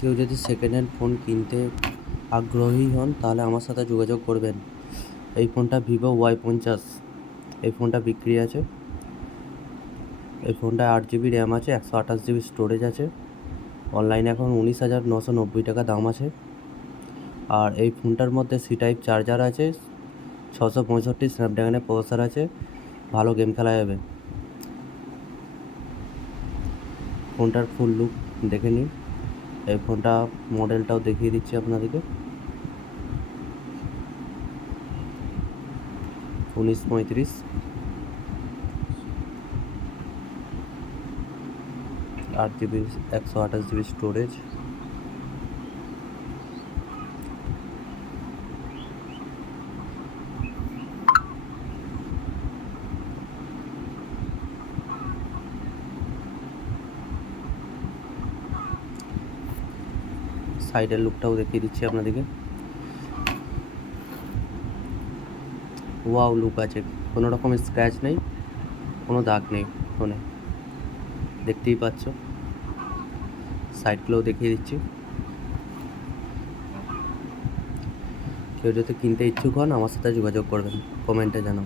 কেউ যদি second hand phone কিনতে আগ্রহী হন তাহলে আমার সাথে যোগাযোগ করবেন। এই ফোনটা Vivo Y50, এই ফোনটা বিক্রি আছে। এই ফোনটায় 8 GB র্যাম আছে, 128 GB স্টোরেজ আছে। অনলাইনে এখন 19,990 টাকা দাম আছে। আর এই ফোনটার মধ্যে সি টাইপ চার্জার আছে, 665 স্ন্যাপড্রাগনের প্রসেসর আছে, ভালো গেম খেলা যাবে। ফোনটার ফুল লুক দেখে নিন। এই ফোনটা মডেলটাও দেখিয়ে দিচ্ছি আপনাদেরকে। 1935, 8 GB 128 GB স্টোরেজ। সাইডের লুকটাও দেখিয়ে দিচ্ছি আপনাদেরকে। ওয়াও লুক আছে, কোনো রকম স্ক্র্যাচ নেই, কোনো দাগ নেই ফোনে, দেখতেই পাচ্ছ। সাইডগুলোও দেখিয়ে দিচ্ছি। কেউ যদি কিনতে ইচ্ছুক হন আমার সাথে যোগাযোগ করবেন, কমেন্টে জানান।